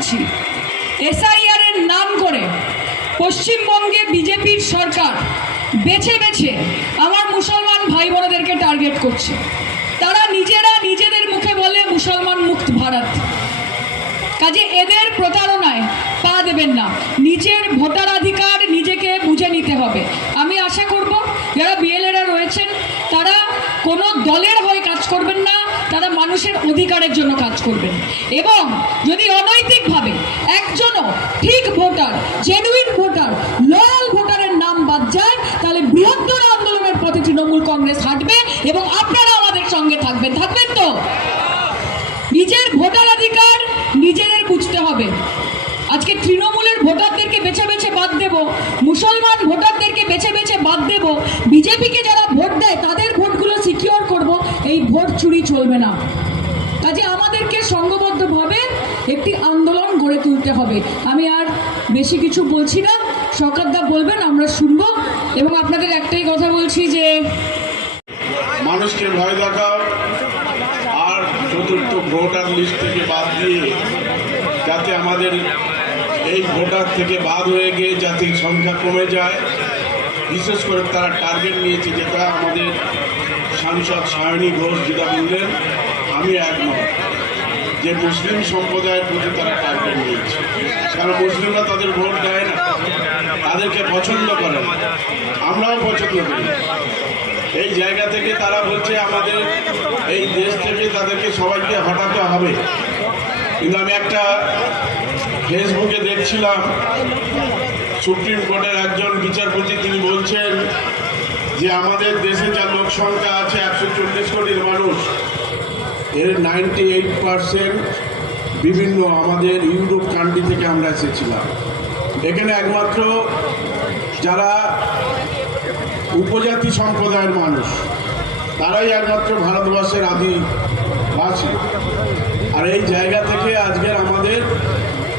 বলছি, এসআইআর এর নাম করে পশ্চিমবঙ্গে বিজেপির সরকার বেছে বেছে আমার মুসলমান ভাই বোনেদেরকে টার্গেট করছে। তারা নিজেরা নিজেদের মুখে বলে মুসলমান মুক্ত ভারত। কাজে এদের প্রতারণায় পা দেবেন না। নিজের ভোটাধিকার নিজেকে বুঝে নিতে হবে। আমি আশা করব, যারা বিএলএরা রয়েছেন তারা কোনো দলের হয়ে কাজ করবেন না তারা মানুষের অধিকারের জন্য কাজ করবেন। এবং যদি অনৈতিকভাবে একজনও ঠিক ভোটার জেনুইন ভোটার লয়াল ভোটারের নাম বাদ যায়, তাহলে বৃহত্তর আন্দোলনের পথে তৃণমূল কংগ্রেস হাঁটবে এবং আপনারা আমাদের সঙ্গে থাকবেন। থাকবেন তো? নিজের ভোটার অধিকার নিজেদের বুঝতে হবে। আজকে তৃণমূলের ভোটারদেরকে বেছে বেছে বাদ দেব, মুসলমান ভোটারদেরকে বেছে বেছে বাদ দেব, বিজেপিকে যারা ভোট দেয় তাদের ভোটগুলো সিকিওর করব, এই ভোট চুরি চলবে না। কাজে আমাদেরকে সংঘবদ্ধভাবে একটি আন্দোলন গড়ে তুলতে হবে। আমি আর বেশি কিছু বলছি না। সরকারদা বলবেন, আমরা শুনব। এবং আপনাদের একটাই কথা বলছি যে, মানুষকে ভয় দেখাও আর চতুর্থ ভোটার লিস্ট থেকে বাদ দিয়ে যাতে আমাদের এই ভোটার থেকে বাদ হয়ে গিয়ে যাতে সংখ্যা কমে যায়, বিশেষ করে তারা টার্গেট নিয়েছে, যেটা আমাদের সাংসদ সায়নী ঘোষ যেটা বললেন। আমি একমত যে মুসলিম সম্প্রদায়ের প্রতি তারা টার্গেট নিয়েছে। কারণ মুসলিমরা তাদের ভোট দেয় না, তাদেরকে পছন্দ করে। আমরাও পছন্দ করি। এই জায়গা থেকে তারা বলছে আমাদের এই দেশ থেকে তাদেরকে সবাইকে হটাতে হবে। কিন্তু আমি একটা ফেসবুকে দেখছিলাম, সুপ্রিম কোর্টের একজন বিচারপতি তিনি বলছেন যে আমাদের দেশে যা লোক সংখ্যা আছে একশো চল্লিশ কোটির মানুষ এর নাইনটি এইট পারসেন্ট বিভিন্ন আমাদের ইউরোপ কান্ট্রি থেকে আমরা এসেছিলাম। এখানে একমাত্র যারা উপজাতি সম্প্রদায়ের মানুষ, তারাই একমাত্র ভারতবর্ষের আদিবাসী। আর এই জায়গা থেকে আজকের আমাদের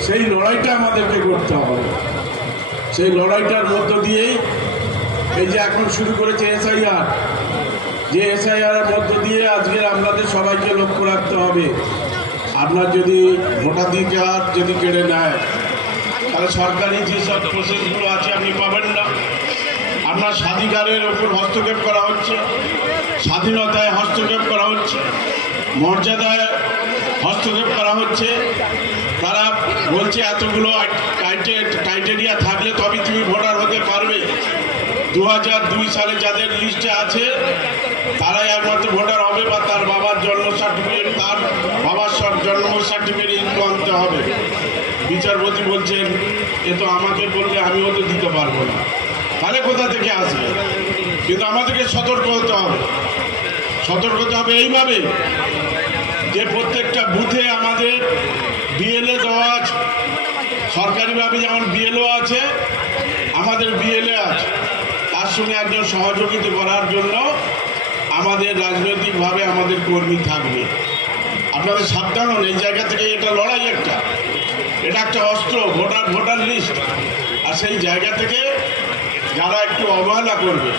সেই লড়াইটা আমাদেরকে করতে হবে। সেই লড়াইটার মধ্য দিয়েই এই যে এখন শুরু করেছে এসআইআর যে এসআইআর এর মধ্য দিয়ে আজকে আপনাদের সবাইকে লক্ষ্য রাখতে হবে। আপনার যদি ভোটাধিকার যদি কেড়ে নেয়, তাহলে সরকারি যেসব প্রসেসগুলো আছে আপনি পাবেন না। আপনার স্বাধিকারের ওপর হস্তক্ষেপ করা হচ্ছে, স্বাধীনতায় হস্তক্ষেপ করা হচ্ছে, মর্যাদায় হস্তক্ষেপ করা হচ্ছে। তারা বলছে এতগুলো ক্রাইটেরিয়া থাকলে তবে তুমি ভোটার হতে পারবে দু হাজার দুই সালে যাদের লিস্টে আছে, তারাই একমাত্র ভোটার হবে বা তার বাবার জন্ম সার্টিফিকেট তার বাবার সব জন্ম সার্টিফিকেট এগুলো আনতে হবে। বিচারপতি বলছেন, এ তো আমাকে বললে আমিও তো দিতে পারব না। তাহলে কোথা থেকে আসবে? কিন্তু আমাদেরকে সতর্ক হতে হবে। সতর্ক হতে হবে এইভাবে যে প্রত্যেকটা বুথে আমাদের বিএলএ দেওয়া আছে। সরকারিভাবে যেমন বিএলও আছে, আমাদের বিএলএ তার সঙ্গে একজন সহযোগিতা করার জন্য আমাদের রাজনৈতিকভাবে আমাদের কর্মী থাকবে। আপনাদের সাবধান হন, এই জায়গা থেকে এটা লড়াই একটা। এটা একটা অস্ত্র, ভোটার ভোটার লিস্ট। আর সেই জায়গা থেকে যারা একটু অবহেলা করবে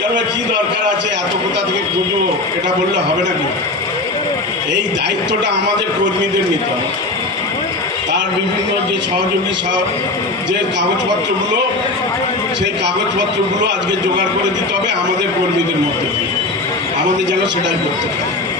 যারা কি দরকার আছে, এত কোথা থেকে খুঁজবো, এটা বললে হবে না কি? এই দায়িত্বটা আমাদের কর্মীদের নিতে হবে। তার বিভিন্ন যে সহযোগী সহ- যে কাগজপত্রগুলো সেই কাগজপত্রগুলো আজকে জোগাড় করে দিতে হবে আমাদের কর্মীদের মধ্যে। আমাদের যেন সেটাই করতে হবে